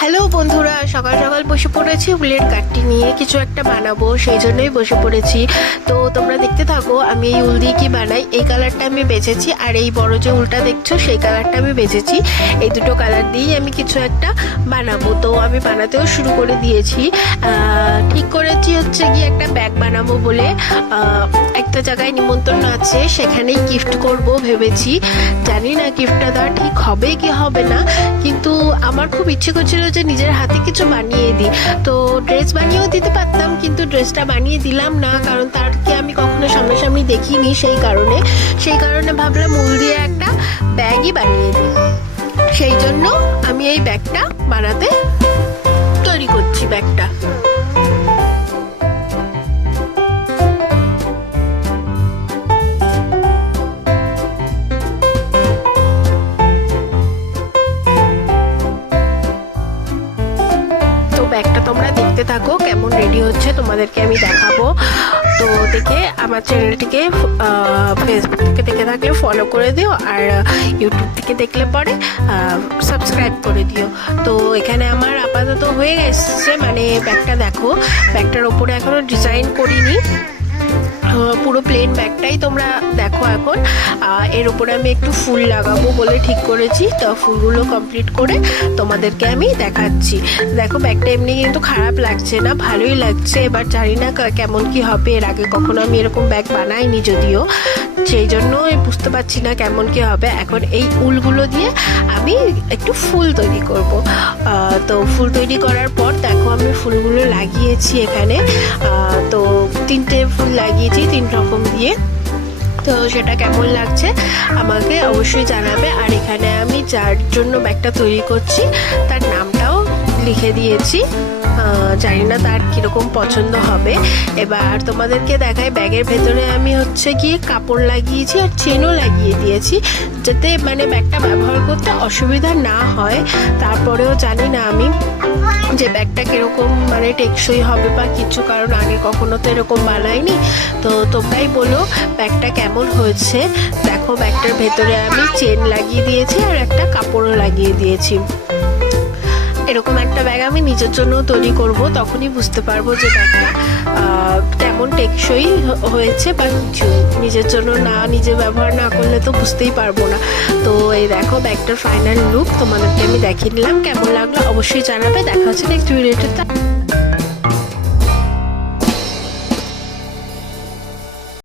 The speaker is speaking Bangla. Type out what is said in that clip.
হ্যালো বন্ধুরা, সকাল সকাল বসে পড়েছি উলের কাঠটি নিয়ে কিছু একটা বানাবো, সেই জন্যই বসে পড়েছি। তো তোমরা দেখতে থাকো আমি এই উল দিয়ে কি বানাই। এই কালারটা আমি বেছেছি, আর এই বড় যে উলটা দেখছো সেই কালারটা আমি বেছেছি। এই দুটো কালার দিয়েই আমি কিছু একটা বানাবো। তো আমি বানাতেও শুরু করে দিয়েছি। ঠিক করেছি হচ্ছে গিয়ে একটা ব্যাগ বানাবো বলে। একটা জায়গায় নিমন্ত্রণ আছে, সেখানেই গিফট করব ভেবেছি। জানি না গিফটটা দেওয়া ঠিক হবে কি হবে না, কিন্তু আমার খুব ইচ্ছে করছিল যে নিজের হাতে কিছু বানিয়ে দিই। তো ড্রেস বানিয়েও দিতে পারতাম, কিন্তু ড্রেসটা বানিয়ে দিলাম না, কারণ তারকে আমি কখনো সামনাসামনি দেখিনি। সেই কারণে ভাবলাম উল দিয়ে একটা ব্যাগই বানিয়ে দিই। সেই জন্য আমি এই ব্যাগটা বানাতে তৈরি করছি ব্যাগটা। ব্যাগটা তোমরা দেখতে থাকো কেমন রেডি হচ্ছে, তোমাদেরকে আমি দেখাবো। তো দেখে আমার চ্যানেলটিকে ফেসবুক থেকে দেখে থাকলে ফলো করে দিও, আর ইউটিউব থেকে দেখলে পরে সাবস্ক্রাইব করে দিও। তো এখানে আমার আপাতত হয়ে গেছে, মানে ব্যাগটা দেখো, ব্যাগটার ওপরে এখনো ডিজাইন করিনি, পুরো প্লেন ব্যাগটাই তোমরা দেখো। এখন এর উপরে আমি একটু ফুল লাগাবো বলে ঠিক করেছি। তো ফুলগুলো কমপ্লিট করে তোমাদেরকে আমি দেখাচ্ছি। দেখো ব্যাগটা এমনি কিন্তু খারাপ লাগছে না, ভালোই লাগছে। এবার জানি না কেমন কি হবে, এর আগে কখনো আমি এরকম ব্যাগ বানাইনি যদিও, সেই জন্য বুঝতে পারছি না কেমন কি হবে। এখন এই উলগুলো দিয়ে আমি একটু ফুল তৈরি করব। তো ফুল তৈরি করার পর দেখো আমি ফুলগুলো লাগিয়েছি এখানে। তো 3টে ফুল লাগিয়েছি 3 রকম দিয়ে। তো সেটা কেমন লাগছে আমাকে অবশ্যই জানাবে। আর এখানে আমি যার জন্য ব্যাগটা তৈরি করছি তার নামটাও লিখে দিয়েছি। জানি না তার কীরকম পছন্দ হবে। এবার তোমাদেরকে দেখাই, ব্যাগের ভেতরে আমি হচ্ছে গিয়ে কাপড় লাগিয়েছি আর চেনও লাগিয়ে দিয়েছি, যাতে মানে ব্যাগটা ব্যবহার করতে অসুবিধা না হয়। তারপরেও জানি না আমি যে ব্যাগটা কীরকম মানে টেকসই হবে বা কিছু, কারণ আগে কখনো তো এরকম বানাইনি। তো তোমরাই বলো ব্যাগটা কেমন হয়েছে। দেখো ব্যাগটার ভেতরে আমি চেন লাগিয়ে দিয়েছি আর একটা কাপড়ও লাগিয়ে দিয়েছি। এরকম একটা ব্যাগ আমি নিজের জন্য তৈরি করব, তখনই বুঝতে পারবো যে ব্যাগটা তেমন টেকসই হয়েছে বা কিছু। নিজের জন্য না, নিজে ব্যবহার না করলে তো বুঝতেই পারবো না। তো এই দেখো ব্যাগটার ফাইনাল লুক তোমাদেরকে আমি দেখিয়ে নিলাম। কেমন লাগলো অবশ্যই জানাবে। দেখা হচ্ছে নেক্সট ভিডিওতে।